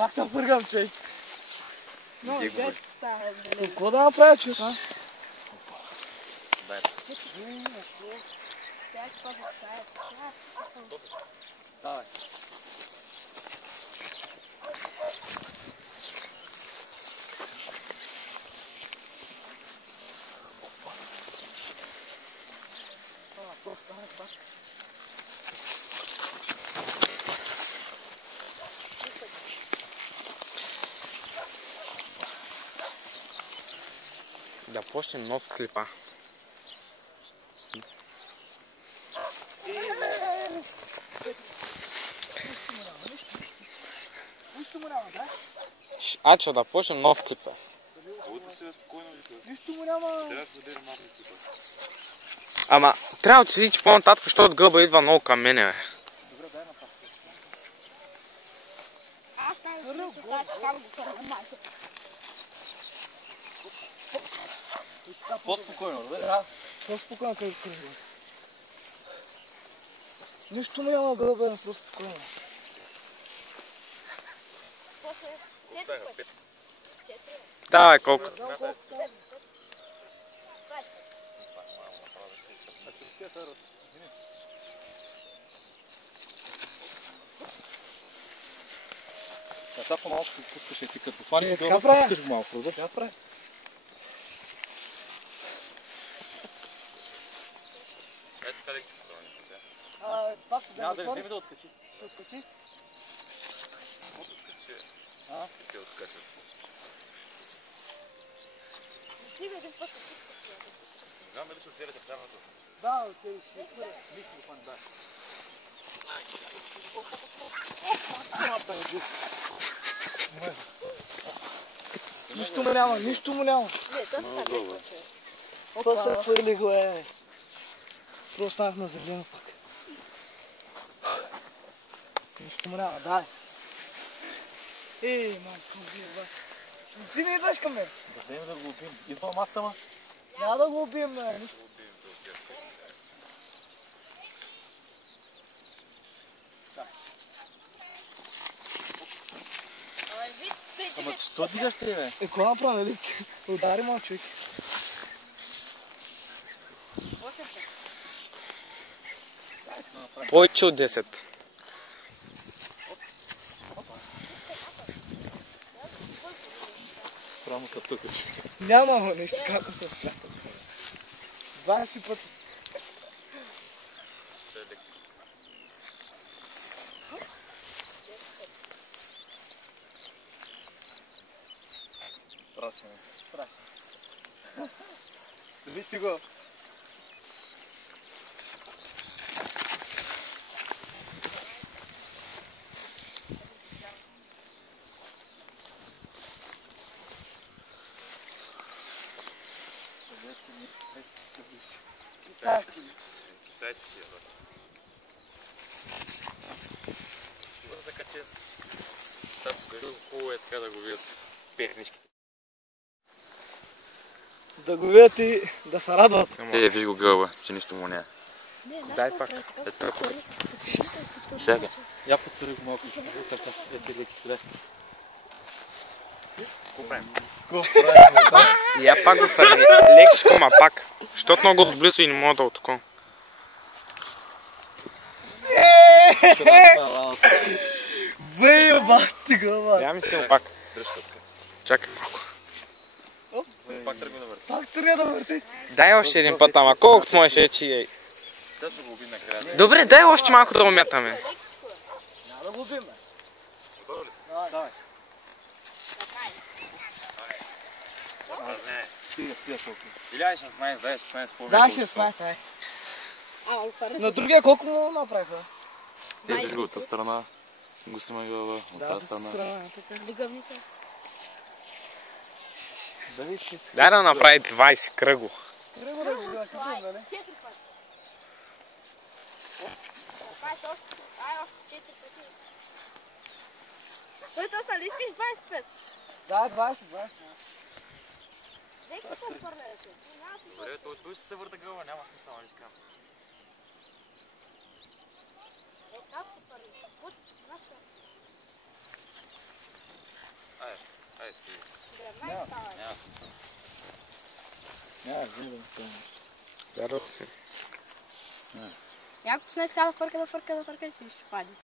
Чак се въргам, чай. Много гъст става. Какво да направя, човек, а? Дай. Тя какво да става? Давай. Да почнем нов клипа. Ачо, да почнем нов клип. Нищо му няма. Ама, трябва да седи по-нататък, защото гълба идва много към мене, бе. Аз тази смисъл, тази само го фърна майка. По-спокойно, да? Да, по-спокойно къде къде. Нищо му няма гълба, просто спокойно. Давай, колко. Та по-малко се пускаш и ти като фани, така правя. пускаш го малко, да? Така прави. Ето къде ти Пак няма да вземе да откачи. Ще откачи? Ти откачи. Стига един път със всичко. Не знам дали ще отцелите в тямата. Да, окей, ще хвърля. Микрофон, да. Нищо му няма, нищо му няма. Не, то става леко. Това се хвърли го, Просто останах на зелено пак. Нищо му няма, дай. Малко убия, бе. Ти не идваш към мен. Да вземем да го убием. Идвам аз сама. Няма да го убием, бе. Ама що дигаш те, бе? Какво направя, нали? Удари малко, човек. Повече от 10. Право са тук, че. Няма му нещо, как се спрятал. 20 пъти. Страшно. Вижте го. Китайски. Китайски си, да. Какво да закачен? Сега покажи го хубаво е така да го видят пехничките. Да го видят и да се радват. Виж го гълба, че нищо му няма. Дай пак. Чакай. Я потвори го малко. Ето леки сюда. Какво правим? И я пак го фърни. Лекичко, ма пак. Защото много отблизо и не мога да отко. Бей, бати гълба. Я мисля пак. Чакай малко. Пак тръгва да върти. Пак тръгва да върти. Дай още един път, ама колкото можеш вече. Да се го убим накрая. Добре, дай още малко да умятаме. Няма да го убим, бе. Готово ли си? Давай. Не. Стига толкова. Или ай 16, дай 16 по-добре. Да, 16, ай. На другия колко му направиха? Те виж го от тази страна. Го снима гълба, от тази страна. Лигавника. Да ви, че Дай да направи 20 кръго. тръгва да го гласим, нали? 4 пъти. Ай, още 4 пъти. Той то са ли искаш 25? Да, 20. Нека се фърлете. Добре, той ще се върта гълба, няма смисъл, нали така. Нека се фърлете. Aj si. Драма става. Jasno sam. Ja, vidim to. Garoto. Jako se dneska do farka, ще пади.